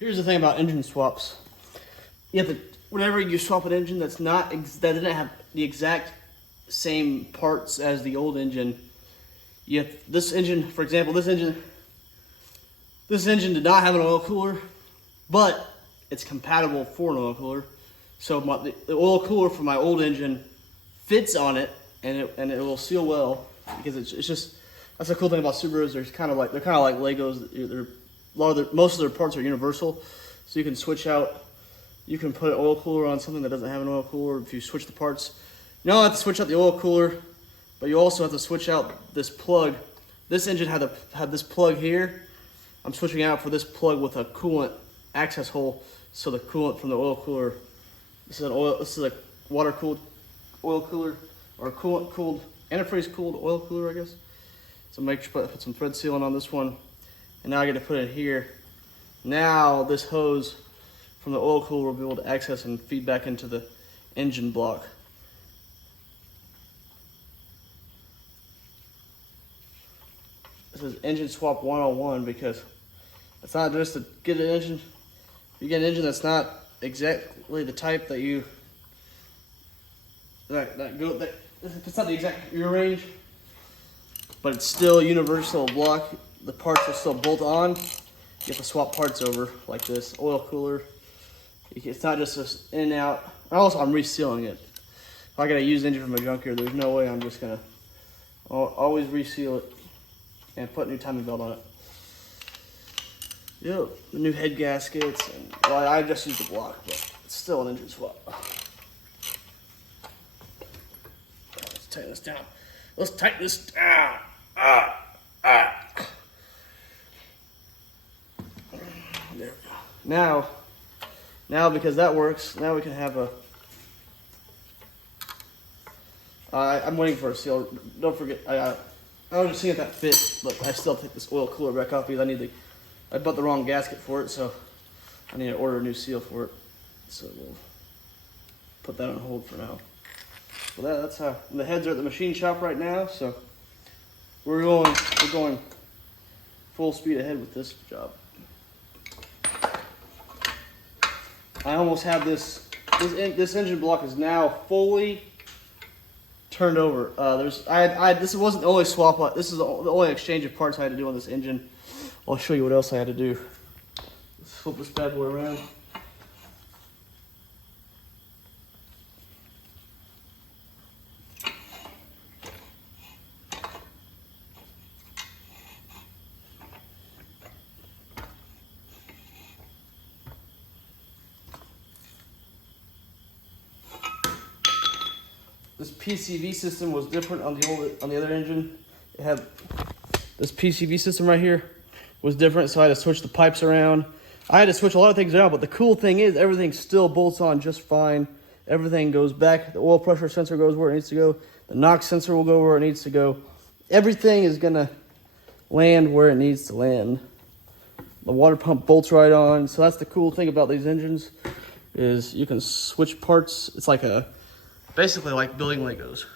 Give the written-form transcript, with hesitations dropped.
Here's the thing about engine swaps. You have to, whenever you swap an engine that didn't have the exact same parts as the old engine, you have this engine, for example, this engine did not have an oil cooler, but it's compatible for an oil cooler. So the oil cooler for my old engine fits on it, and it will seal well, because it's just, that's the cool thing about Subarus. They're kind of like Legos. Most of their parts are universal, so you can switch out. You can put an oil cooler on something that doesn't have an oil cooler. If you switch the parts, you don't have to switch out the oil cooler, but you also have to switch out this plug. This engine had this plug here. I'm switching out for this plug with a coolant access hole, so the coolant from the oil cooler. This is a water cooled oil cooler, or coolant cooled, antifreeze cooled oil cooler, I guess. So make sure put some thread sealant on this one, and now I get to put it here. Now this hose from the oil cooler will be able to access and feed back into the engine block. This is engine swap 101, because it's not just to get an engine. You get an engine that's not exactly the type that you it's not the exact rear range, but it's still universal block. The parts will still bolt on. You have to swap parts over like this oil cooler. It's not just in and out. Also, I'm resealing it. If I got a used engine from a junkyard, there's no way I'm just gonna always reseal it and put a new timing belt on it. Yep, the new head gaskets, and well, I just used the block, but it's still an engine swap. Let's tighten this down. Let's tighten this down. There we go. Now because that works, now we can have a. I'm waiting for a seal. Don't forget, I was just seeing if that fit, but I still take this oil cooler back off because I bought the wrong gasket for it, so I need to order a new seal for it. So we'll put that on hold for now. Well, that's how the heads are at the machine shop right now. So we're going full speed ahead with this job. I almost have this engine block is now fully turned over. This wasn't the only swap. This is the only exchange of parts I had to do on this engine. I'll show you what else I had to do. Let's flip this bad boy around. This PCV system was different on the other engine. It had this PCV system right here was different, so I had to switch the pipes around. I had to switch a lot of things around, but the cool thing is everything still bolts on just fine. Everything goes back. The oil pressure sensor goes where it needs to go. The NOx sensor will go where it needs to go. Everything is gonna land where it needs to land. The water pump bolts right on. So that's the cool thing about these engines, is you can switch parts. It's like basically like building Legos.